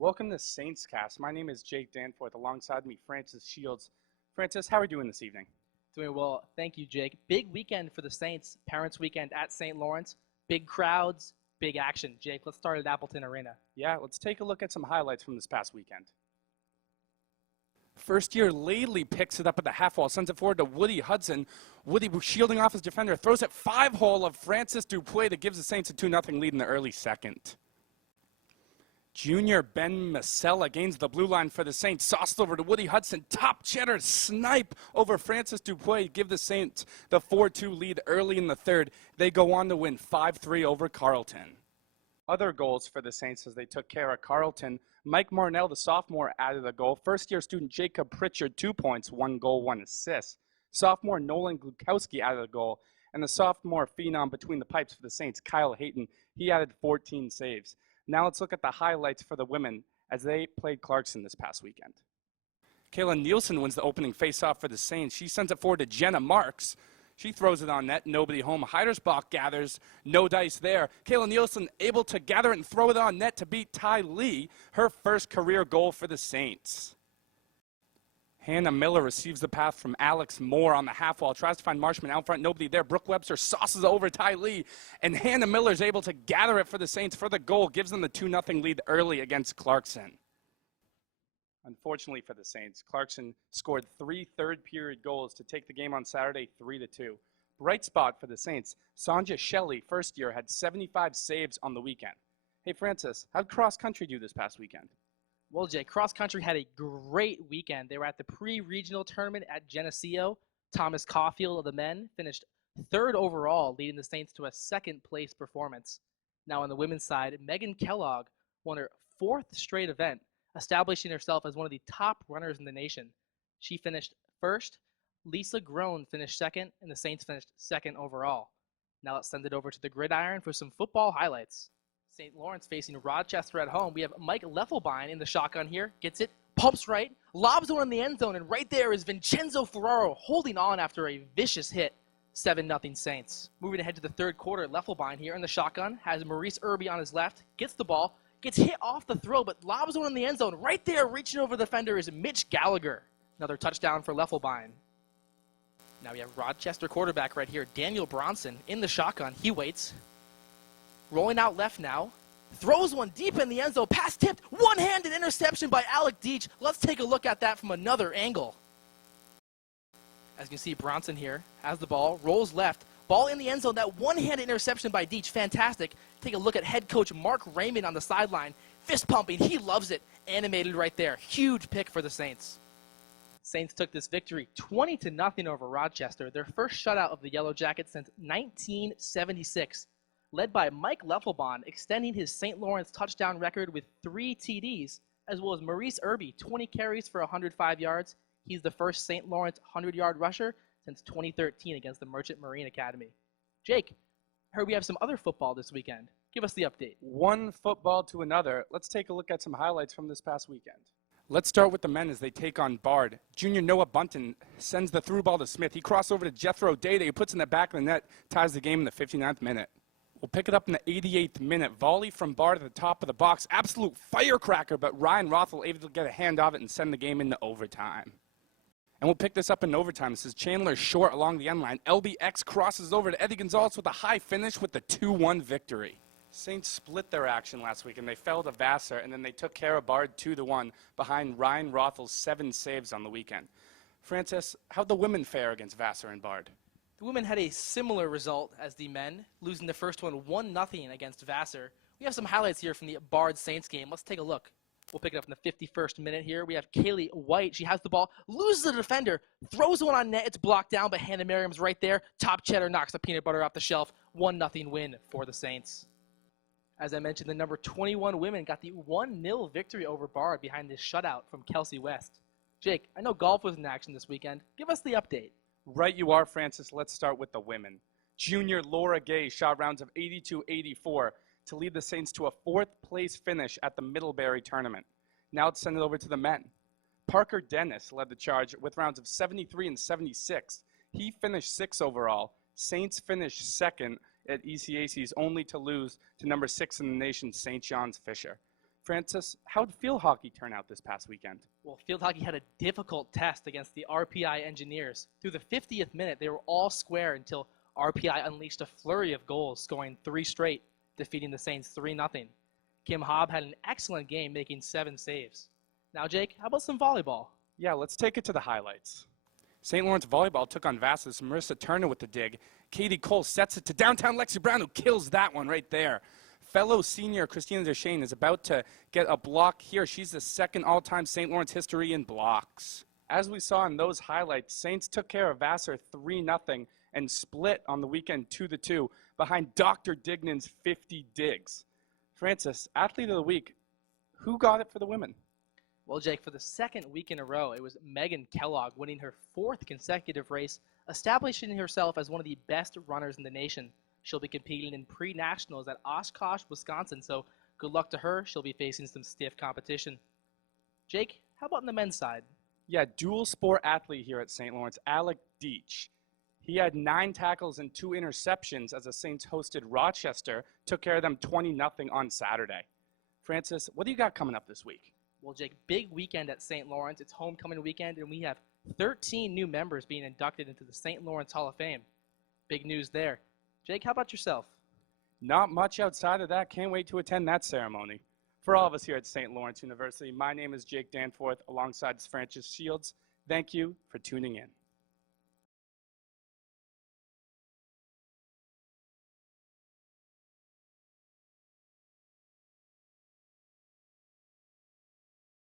Welcome to SaintsCast. My name is Jake Danforth. Alongside me, Francis Shields. Francis, how are we doing this evening? Doing well. Thank you, Jake. Big weekend for the Saints. Parents' weekend at St. Lawrence. Big crowds, big action. Jake, let's start at Appleton Arena. Yeah, let's take a look at some highlights from this past weekend. First year, Laley picks it up at the half wall, sends it forward to Woody Hudson. Woody shielding off his defender, throws it 5-hole of Francis Dupuis that gives the Saints a 2-0 lead in the early second. Junior Ben Masella gains the blue line for the Saints. Sauced over to Woody Hudson. Top cheddar snipe over Francis Dupuis. Give the Saints the 4-2 lead early in the third. They go on to win 5-3 over Carleton. Other goals for the Saints as they took care of Carleton. Mike Marnell, the sophomore, added a goal. First-year student Jacob Pritchard, 2 points, 1 goal, 1 assist. Sophomore Nolan Glukowski added a goal. And the sophomore phenom between the pipes for the Saints, Kyle Hayton, he added 14 saves. Now let's look at the highlights for the women as they played Clarkson this past weekend. Kayla Nielsen wins the opening faceoff for the Saints. She sends it forward to Jenna Marks. She throws it on net, nobody home. Heidersbach gathers, no dice there. Kayla Nielsen able to gather it and throw it on net to beat Ty Lee, her first career goal for the Saints. Hannah Miller receives the pass from Alex Moore on the half wall, tries to find Marshman out front, nobody there. Brooke Webster sauces over Ty Lee, and Hannah Miller is able to gather it for the Saints for the goal, gives them the 2-0 lead early against Clarkson. Unfortunately for the Saints, Clarkson scored 3 third-period goals to take the game on Saturday 3-2. Bright spot for the Saints, Sonja Shelley, first year, had 75 saves on the weekend. Hey, Francis, how'd cross country do this past weekend? Well, Jake, cross country had a great weekend. They were at the pre-regional tournament at Geneseo. Thomas Caulfield of the men finished 3rd overall, leading the Saints to a 2nd-place performance. Now on the women's side, Megan Kellogg won her 4th straight event, establishing herself as one of the top runners in the nation. She finished 1st, Lisa Groen finished 2nd, and the Saints finished 2nd overall. Now let's send it over to the gridiron for some football highlights. St. Lawrence facing Rochester at home. We have Mike Leffelbein in the shotgun here. Gets it, pumps right, lobs one in the end zone, and right there is Vincenzo Ferraro holding on after a vicious hit. 7-0 Saints. Moving ahead to the third quarter, Leffelbein here in the shotgun has Maurice Irby on his left, gets the ball, gets hit off the throw, but lobs one in the end zone. Right there, reaching over the defender, is Mitch Gallagher. Another touchdown for Leffelbein. Now we have Rochester quarterback right here, Daniel Bronson, in the shotgun. He waits. Rolling out left now. Throws one deep in the end zone. Pass tipped. One-handed interception by Alec Deach. Let's take a look at that from another angle. As you can see, Bronson here has the ball. Rolls left. Ball in the end zone. That one-handed interception by Deach. Fantastic. Take a look at head coach Mark Raymond on the sideline. Fist pumping. He loves it. Animated right there. Huge pick for the Saints. Saints took this victory 20-0 over Rochester. Their first shutout of the Yellow Jackets since 1976. Led by Mike Leffelbein, extending his St. Lawrence touchdown record with 3 TDs, as well as Maurice Irby, 20 carries for 105 yards. He's the first St. Lawrence 100-yard rusher since 2013 against the Merchant Marine Academy. Jake, I heard we have some other football this weekend. Give us the update. One football to another. Let's take a look at some highlights from this past weekend. Let's start with the men as they take on Bard. Junior Noah Bunton sends the through ball to Smith. He crosses over to Jethro Dede, who puts in the back of the net, ties the game in the 59th minute. We'll pick it up in the 88th minute. Volley from Bard at the top of the box. Absolute firecracker, but Ryan Rothwell able to get a hand off it and send the game into overtime. And we'll pick this up in overtime. This is Chandler Short along the end line. LBX crosses over to Eddie Gonzalez with a high finish with the 2-1 victory. Saints split their action last week, and they fell to Vassar, and then they took care of Bard 2-1 behind Ryan Rothwell's 7 saves on the weekend. Francis, how'd the women fare against Vassar and Bard? The women had a similar result as the men, losing the first one 1-0 against Vassar. We have some highlights here from the Bard Saints game. Let's take a look. We'll pick it up in the 51st minute here. We have Kaylee White. She has the ball, loses the defender, throws one on net. It's blocked down, but Hannah Merriam's right there. Top cheddar knocks the peanut butter off the shelf. 1-0 win for the Saints. As I mentioned, the number 21 women got the 1-0 victory over Bard behind this shutout from Kelsey West. Jake, I know golf was in action this weekend. Give us the update. Right you are, Francis. Let's start with the women. Junior Laura Gay shot rounds of 82-84 to lead the Saints to a 4th-place finish at the Middlebury tournament. Now let's send it over to the men. Parker Dennis led the charge with rounds of 73 and 76. He finished 6th overall. Saints finished 2nd at ECAC's, only to lose to number 6 in the nation, St. John's Fisher. Francis, how did field hockey turn out this past weekend? Well, field hockey had a difficult test against the RPI Engineers. Through the 50th minute, they were all square until RPI unleashed a flurry of goals, scoring 3 straight, defeating the Saints 3-0. Kim Hobb had an excellent game, making 7 saves. Now, Jake, how about some volleyball? Yeah, let's take it to the highlights. St. Lawrence volleyball took on Vassar's. Marissa Turner with the dig. Katie Cole sets it to downtown Lexi Brown, who kills that one right there. Fellow senior Christina Deschaine is about to get a block here. She's the second all-time St. Lawrence history in blocks. As we saw in those highlights, Saints took care of Vassar 3-0 and split on the weekend 2-2 behind Dr. Dignan's 50 digs. Francis, athlete of the week, who got it for the women? Well, Jake, for the second week in a row, it was Megan Kellogg winning her 4th consecutive race, establishing herself as one of the best runners in the nation. She'll be competing in pre-nationals at Oshkosh, Wisconsin, so good luck to her. She'll be facing some stiff competition. Jake, how about on the men's side? Yeah, dual sport athlete here at St. Lawrence, Alec Deach. He had 9 tackles and 2 interceptions as the Saints hosted Rochester, took care of them 20-0 on Saturday. Francis, what do you got coming up this week? Well, Jake, big weekend at St. Lawrence. It's homecoming weekend, and we have 13 new members being inducted into the St. Lawrence Hall of Fame. Big news there. Jake, how about yourself? Not much outside of that. Can't wait to attend that ceremony. For all of us here at St. Lawrence University, my name is Jake Danforth alongside Francis Shields. Thank you for tuning in.